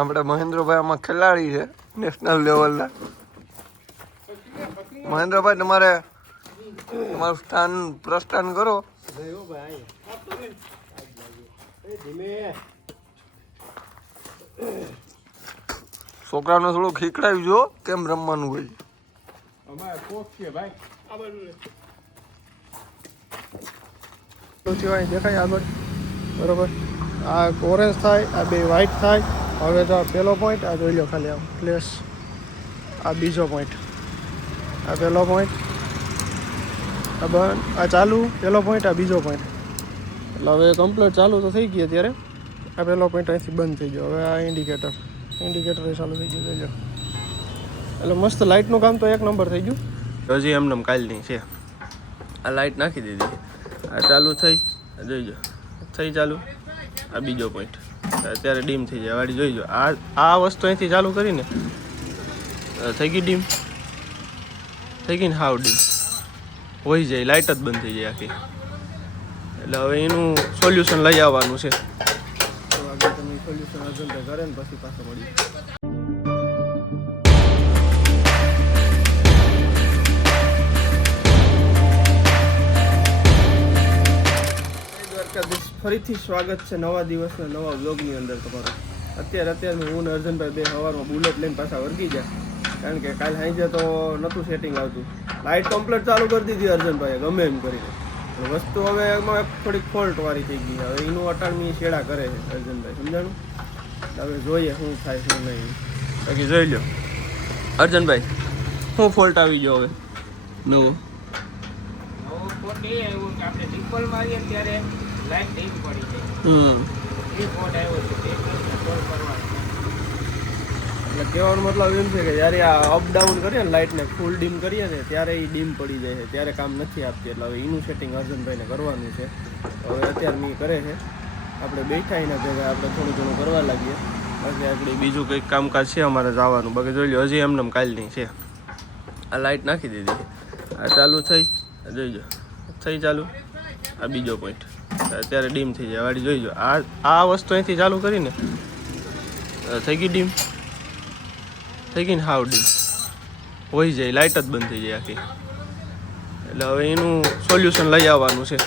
આપણે મહેન્દ્રભાઈ આમાં ખેલાડી છે નેશનલ લેવલના મહેન્દ્રભાઈ, તમારે તમારું સ્થાન પ્રસ્થાન કરો. છોકરાને થોડું ખીખડાવી જો કેમ રમવાનું હોય દેખાય આગળ. બરોબર. આ ઓરેન્જ થાય, આ બે વ્હાઈટ થાય. હવે તો આ પહેલો પોઈન્ટ આ જોઈ લો ખાલી આમ પ્લેસ આ બીજો પોઈન્ટ આ પહેલો પોઈન્ટ આ બંધ. આ ચાલુ પહેલો પોઈન્ટ આ બીજો પોઈન્ટ એટલે હવે કમ્પ્લીટ ચાલુ તો થઈ ગઈ અત્યારે. આ પહેલો પોઈન્ટ અહીંથી બંધ થઈ ગયો. હવે આ ઇન્ડિકેટર ઇન્ડિકેટર ચાલુ થઈ ગયું થઈ ગયો એટલે મસ્ત લાઇટનું કામ તો એક નંબર થઈ ગયું. હજી એમને કાલની છે. આ લાઇટ નાખી દીધી. આ ચાલુ થઈ. આ જોઈજો થઈ ચાલુ. આ બીજો પોઈન્ટ અત્યારે ડીમ થઈ જાય. વાડી જોઈજો આ આ વસ્તુ અહીંથી ચાલુ કરીને થઈ ગઈ ડીમ? થઈ ગઈ ને હાવ ડીમ. હોઈ જાય લાઇટ જ બંધ થઈ જાય આખી. એટલે હવે એનું સોલ્યુશન લઈ આવવાનું છે. સોલ્યુશન કરે ને પછી પાછો મળીએ. ફરીથી સ્વાગત છે નવા દિવસના નવા વ્લોગની અંદર તમારો. અત્યારે અત્યારે હું ને અર્જુનભાઈ બે સવારમાં બુલેટ લઈને પાછા વર્ગી ગયા. કારણ કે કાલ સાંજે તો નહોતું સેટિંગ આવતું. લાઇટ કમ્પ્લેટ ચાલુ કરી દીધી અર્જનભાઈએ, ગમે એમ કરીને. વસ્તુ હવે એમાં થોડીક ફોલ્ટ વાળી થઈ ગઈ હવે એનું અટાણમી શેડા કરે છે અર્જનભાઈ, સમજાણું? હવે જોઈએ શું થાય શું નહીં. બાકી જોઈ લો. અર્જનભાઈ, શું ફોલ્ટ આવી ગયો હવે? નવો? આપણે ટ્રિપલ મારીએ ત્યારે લાઈટ ડીમ પડી જાય હમ. એ કોડ આવ્યો છે તે કોલ કરવાનો એટલે કહેવાનો મતલબ એમ છે કે જ્યારે આ અપ ડાઉન કરીએ ને લાઇટને ફૂલ ડીમ કરીએ ને ત્યારે એ ડીમ પડી જાય છે. ત્યારે કામ નથી આપતી. એટલે હવે એનું સેટિંગ અર્જુનભાઈને કરવાનું છે. હવે અત્યારે મેં કરે છે. આપણે બેઠા એના ભેગા આપણે થોડું ઘણું કરવા લાગીએ. બાકી આગળ બીજું કંઈક કામકાજ છે અમારે જવાનું. બાકી જોઈ લો હજી એમને કાલની છે. આ લાઇટ નાખી દીધી આ ચાલુ થઈ. આ જોઈજો થઈ ચાલુ. આ બીજો પોઈન્ટ અત્યારે ડીમ થઈ જાય. વાડી જોઈજો આ આ વસ્તુ અહીંથી ચાલુ કરીને થઈ ગઈ ડીમ? થઈ ગઈ ને હાવ ડીમ. હોઈ જાય લાઇટ જ બંધ થઈ જાય આખી. એટલે હવે એનું સોલ્યુશન લઈ આવવાનું છે.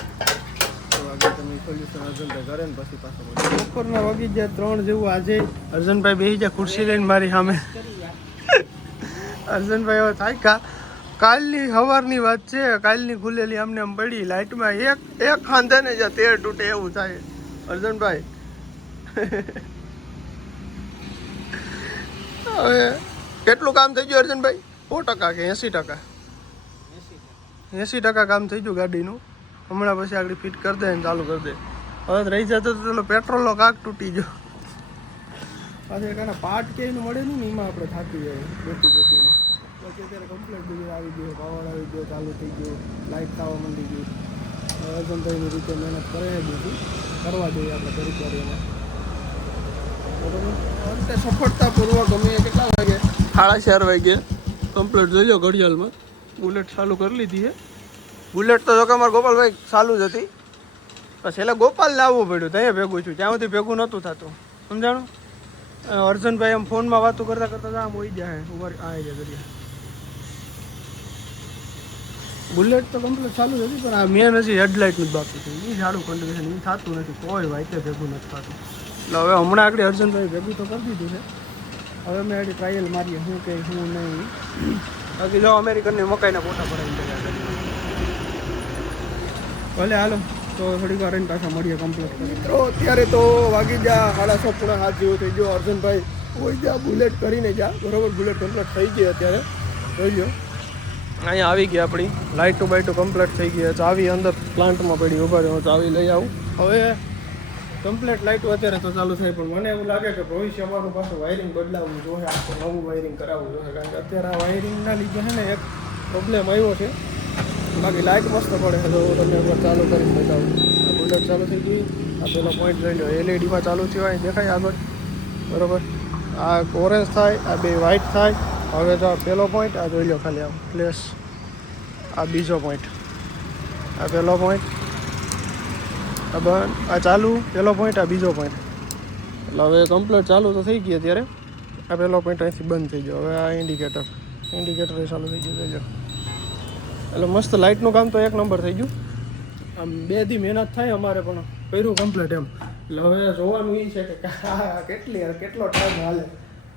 બપોરના વાગી ગયા ત્રણ જેવું આજે. અર્જુનભાઈ બેસી ગયા ખુરશી લઈને મારી સામે. અર્જુનભાઈ હવે થાક્યા. કાલની સવારની વાત છે, કાલની ખુલેલી અમને આમ પડી લાઇટમાં એક એક ખાંધે ને જ્યાં તેર તૂટે એવું થાય. અર્જુનભાઈ. હવે કેટલું કામ થઈ ગયું અર્જુનભાઈ? સો ટકા કે એંસી ટકા? એંસી ટકા કામ થઈ ગયું ગાડીનું. હમણાં પછી આગળ ફિટ કરી દે ને ચાલુ કરી દે. હવે રહી જતો તો પેલો પેટ્રોલનો કાક તૂટી ગયો. પાછળ એના પાર્ટ કે એનું મળે ને એમાં આપણે થાકી જાય બેઠી બેઠીને પછી અત્યારે કમ્પ્લેટ બીજું આવી ગયું પાવર આવી ગયો ચાલુ થઈ ગયું લાઇટ થવા માંડી ગયું અર્જનભાઈની રીતે મહેનત કરે છે બીજું કરવા જોઈએ આપણે કરી કરીને બરોબર સફળતાપૂર્વક અમે કેટલા વાગે? સાડા ચાર વાગે કમ્પ્લીટ જોઈ ઘડિયાળમાં. બુલેટ ચાલુ કરી લીધી છે? બુલેટ તો જો કે અમારે ગોપાલભાઈ ચાલુ જ હતી. તો છેલ્લે ગોપાલ લાવવું પડ્યું ત્યાં ભેગું છું. ત્યાં સુધી ભેગું નહોતું થતું. સમજાણું? અર્જનભાઈ એમ ફોનમાં વાતો કરતા કરતા આમ હોઈ જાય ઊભા આવી જાય કરીએ બુલેટ તો કમ્પ્લીટ ચાલુ જ હતી, પણ આ મેન હજી હેડલાઇટ નથી બાકી છે. એ સારું કન્ડિશન એ થતું નથી, કોઈ વાઈતે ભેગું નથી થતું. એટલે હવે હમણાં આગળ અર્જનભાઈ ભેગું તો કરી દીધું છે. હવે અમે આડી ટ્રાયલ મારીએ શું કે શું નહીં. બાકી જો અમેરિકનની મકાઈના ફોટા પડાવી ભલે હાલો, તો થોડીક વાર એની પાછા મળીએ કમ્પ્લીટ મિત્રો, અત્યારે તો વાગી જા સાડા સો પૂરા હાથ જેવું થઈ ગયો. અર્જુનભાઈ કોઈ જા બુલેટ કરીને જા. બરોબર બુલેટ કમ્પ્લીટ થઈ ગઈ અત્યારે. જોઈ લો અહીંયા આવી ગયા આપણી. લાઇટો બાઇટો કમ્પ્લીટ થઈ ગઈ. ચાવી અંદર પ્લાન્ટમાં પડી. ઊભા રહ્યો ચાવી લઈ આવું. હવે કમ્પ્લીટ લાઇટો અત્યારે તો ચાલુ થાય, પણ મને એવું લાગે કે ભવિષ્યમાં અમારું પાછું વાયરિંગ બદલાવવું જોઈએ. આખું નવું વાયરિંગ કરાવવું જોઈએ. કારણ કે અત્યારે આ વાયરિંગના લીધે છે ને એક પ્રોબ્લેમ આવ્યો છે. બાકી લાઇટ મસ્ત પડે તો તમને એકવાર ચાલુ કરીને બતાવું. બુલેટ ચાલુ થઈ ગઈ. આ પેલો પોઈન્ટ લઈ લો. એલઈડીમાં ચાલુ થયો, અહીં દેખાય આગળ. બરોબર? આ ઓરેન્જ થાય, આ બે વ્હાઇટ થાય. હવે તો આ પહેલો પોઈન્ટ આ જોઈ લો ખાલી આમ પ્લેસ આ બીજો પોઈન્ટ આ પહેલો પોઈન્ટ આ બંધ, આ ચાલુ પહેલો પોઈન્ટ આ બીજો પોઈન્ટ એટલે હવે કમ્પ્લીટ ચાલુ તો થઈ ગઈ અત્યારે. આ પહેલો પોઈન્ટ અહીંથી બંધ થઈ ગયો. હવે આ ઇન્ડિકેટર ઇન્ડિકેટર ચાલુ થઈ ગયું છે એટલે મસ્ત લાઇટનું કામ તો એક નંબર થઈ ગયું. આમ બે દી મહેનત થાય અમારે પણ. કર્યું કમ્પ્લીટ એમ. એટલે હવે જોવાનું એ છે કે કેટલી, કેટલો ટાઈમ હાલે.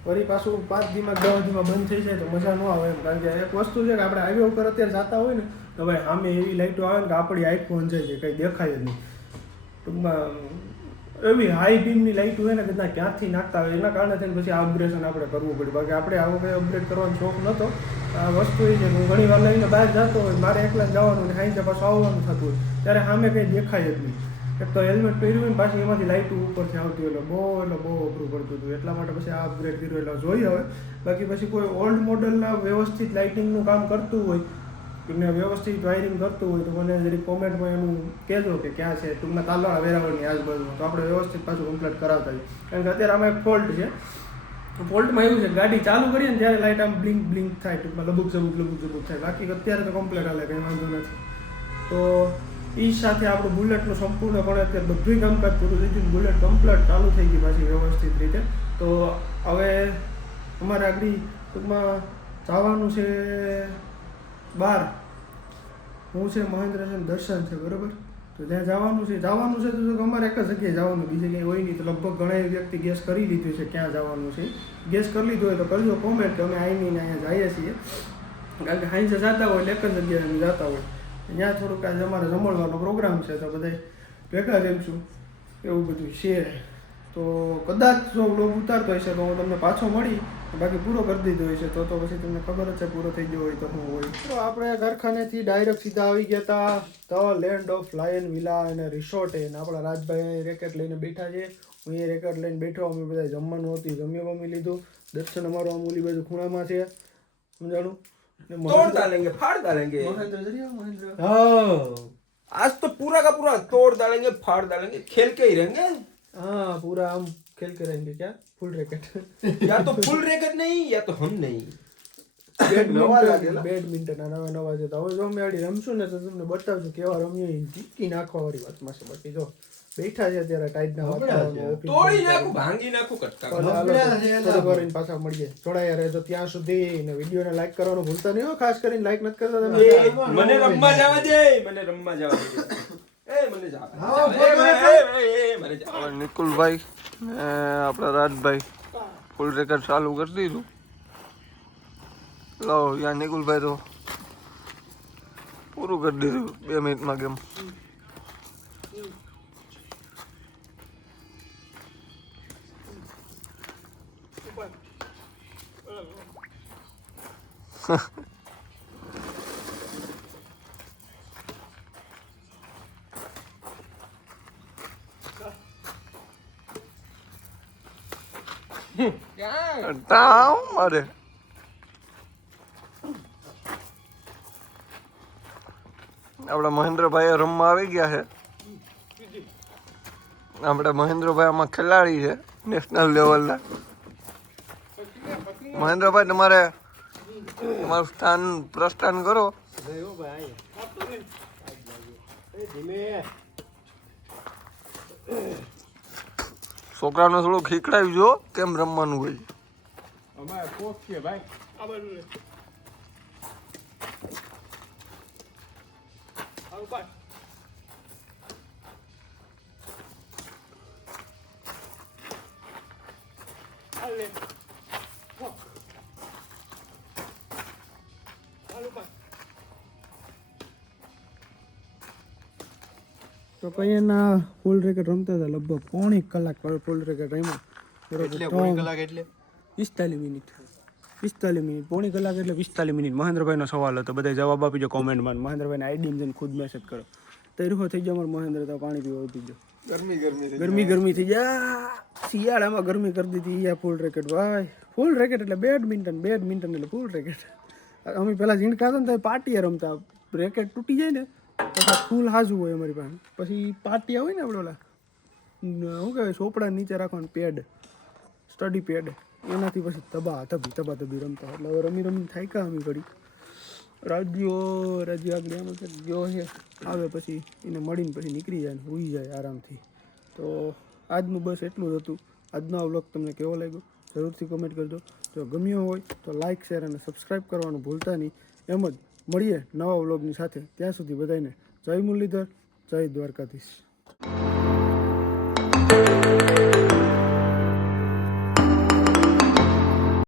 વળી પાછું પાંચ દીમાં દસ દીમાં બંધ થઈ જાય તો મજા ન આવે એમ. કારણ કે એક વસ્તુ છે કે આપણે હાઈવે ઉપર અત્યારે જતા હોય ને, તો ભાઈ સામે એવી લાઇટો આવે ને કે આપણી આંખો જાય છે, કંઈ દેખાય જ નહીં. ટૂંકમાં એવી હાઈ બીમની લાઇટ હોય ને કે ક્યાંથી નાખતા હોય, એના કારણે થઈને પછી આ અપગ્રેશન આપણે કરવું પડ્યું બાકી આપણે આવો કંઈ અપગ્રેડ કરવાનો શોખ નહોતો. આ વસ્તુ એ છે હું ઘણી વાર લઈને બહાર જતો હોય, મારે એકલા જવાનું ને સાંજે પાછું આવવાનું થતું હોય, ત્યારે સામે કંઈ દેખાય જ નહીં. એક તો હેલ્મેટ પહેર્યું ને પાછી એમાંથી લાઇટ ઉપરથી આવતી એટલે બહુ એટલે બહુ અઘરું પડતું હતું. એટલા માટે પછી આ અપગ્રેડ કર્યું. એટલે જોઈએ હવે. બાકી પછી કોઈ ઓલ્ડ મોડલના વ્યવસ્થિત લાઇટિંગનું કામ કરતું હોય તમને વ્યવસ્થિત વાયરિંગ કરતું હોય તો મને જરી કોમેન્ટમાં એનું કહેજો કે ક્યાં છે. ટૂંકમાં તાલાળા વેરાવળની આજુબાજુમાં. તો આપણે વ્યવસ્થિત પાછું કમ્પ્લીટ કરાવતા હોઈએ. કારણ કે અત્યારે આમાં એક ફોલ્ટ છે. ફોલ્ટમાં એવું છે ગાડી ચાલુ કરીએ ને ત્યારે લાઇટ આમ બ્લિંક બ્લિંક થાય. ટૂંકમાં લબુક જબુક લબુક જબુક થાય. બાકી અત્યારે તો કમ્પ્લીટ હાલે, કંઈ વાંધો નથી. તો એ સાથે આપણું બુલેટનું સંપૂર્ણપણે અત્યારે બધું કામકાજ પૂરું થઈ ગયું બુલેટ કમ્પ્લેટ ચાલુ થઈ ગઈ પાછી વ્યવસ્થિત રીતે. તો હવે અમારે આગળ ટૂંકમાં જવાનું છે બાર. હું છે મહેન્દ્રસિંહ દર્શન છે, બરાબર? તો ત્યાં જવાનું છે. જવાનું છે તો અમારે એક જ જગ્યાએ જવાનું, બીજે ક્યાંય હોય નહીં. તો લગભગ ઘણા વ્યક્તિ ગેસ કરી લીધું છે ક્યાં જવાનું છે. ગેસ કરી લીધું હોય તો કરજો કોમેન્ટ કે અમે આવીને અહીંયા જઈએ છીએ. કારણ કે હાઈસે જતા હોય એટલે એક જ જગ્યાએ અમે જતા હોય. ત્યાં થોડુંક આજે અમારે જમણવાનો પ્રોગ્રામ છે તો બધા ભેગા રહીશું એવું બધું છે. તો કદાચ જો બ્લોગ ઉતારતો હશે તો હું તમને પાછો મળી બાકી પૂરો કરી દીધો હશે તો તો પછી તમને ખબર જ છે પૂરો થઈ ગયો હોય તો હું હોય. તો આપણે કારખાનેથી ડાયરેક્ટ સીધા આવી ગયા હતા the land of lion villa અને રિસોર્ટ અને આપણા રાજભાઈ રેકેટ લઈને બેઠા છે. હું એ રેકેટ લઈને બેઠો, અમે બધા જમવાનું હતું જમી બમી લીધું. દર્શન અમારો આમ બાજુ ખૂણામાં છે. સમજાણું? तोड़ મહેન્દ્ર- डालेंगे फाड़ डालेंगे મહેન્દ્ર જરી આવો, મહેન્દ્ર हाँ आज तो पूरा का पूरा तोड़ डालेंगे फाड़ डालेंगे खेल के ही रहेंगे हाँ पूरा हम खेल के रहेंगे क्या फुल रैकेट या तो फुल रेकेट नहीं या तो हम नहीं નવા લાગેલા. બેડમિન્ટન આ નવા નવા છે તો હવે જો અમે આડી રમશું ને તો તમને બતાવશું કેવા રમીએ ઈ જીતી નાખવા વાળી વાતમાં છે બાકી જો બેઠા છે અત્યારે ટાઈટના તોડી નાખું ભાંગી નાખું કટકા. રહીને પાછા મળીએ. જોડાયા રહેજો ત્યાં સુધી ને વિડીયોને લાઈક કરવાનું ભૂલતા નહીં હો. ખાસ કરીને લાઈક નથી કરતા તમે. એ, મને રમવા જવા દે મને રમવા જવા દે. એ મને જવા દે. એ, એ, એ, એ, મને જવા હવે નિકુલભાઈ આપણા રાજભાઈ ફૂલ રેકર્ડ ચાલુ કરી દીધું. લો યાર નિકુલભાઈ તો પૂરું કરી દીધું બે મિનિટમાં ગેમ. તાવ મારે. આપણા મહેન્દ્રભાઈ રમવા આવી ગયા છે. આપણે મહેન્દ્રભાઈ આમાં ખેલાડી છે નેશનલ લેવલના મહેન્દ્રભાઈ, તમારે તમારું સ્થાન પ્રસ્થાન કરો. છોકરાને થોડું ખીકડાવી જો કેમ રમવાનું હોય. અમારે તો કઈના ફૂલ રેકેટ રમતા હતા લગભગ પોણી કલાક ફૂલ રેકેટ રમ્યા એટલે પિસ્તાલીસ મિનિટ. પિસ્તાલીસ મિનિટ. પોણી કલાક એટલે પિસ્તાલીસ મિનિટ. મહેન્દ્રભાઈનો સવાલ હતો. બધા જવાબ આપીજો કોમેન્ટમાં મહેન્દ્રભાઈને આઈડી જઈને ખુદ મેસેજ કરો. તૈયાર થઈ મારો મહેન્દ્ર. તો પાણી પીવા ઉઠી જાઓ ગરમી ગરમી ગરમી ગરમી થઈ જાય શિયાળામાં ગરમી કરી દીધી યા ફૂલ રેકેટ ભાઈ ફૂલ રેકેટ એટલે બેડમિન્ટન બેડમિન્ટન એટલે ફૂલ રેકેટ અમે પહેલાં ઝીણકા હતા ને તો પાટીએ રમતા. રેકેટ તૂટી જાય ને પછી ફૂલ હાજુ હોય અમારી પાસે. પછી પાટિયા હોય ને આપણે ઓલા શું કહેવાય ચોપડા નીચે રાખવાનું પેડ, સ્ટડી પેડ. એનાથી પછી તબા તબી તબા તબી રમતા એટલે હવે રમી રમી થાય કા અમે ઘડી? રાજ્યો, રાજ્ય આગળ એમ છે. ગયો છે. આવે પછી એને મળીને પછી નીકળી જાય ને હોઈ જાય આરામથી. તો આજનું બસ એટલું જ હતું. આજનો આ વ્લોગ તમને કેવો લાગ્યો? જરૂરથી કમેન્ટ કરજો. જો ગમ્યો હોય તો લાઇક શેર અને સબસ્ક્રાઈબ કરવાનું ભૂલતા નહીં. એમ જ. મળીએ નવા વ્લોગની સાથે. ત્યાં સુધી બધાને જય મુરલીધર જય દ્વારકાધીશ.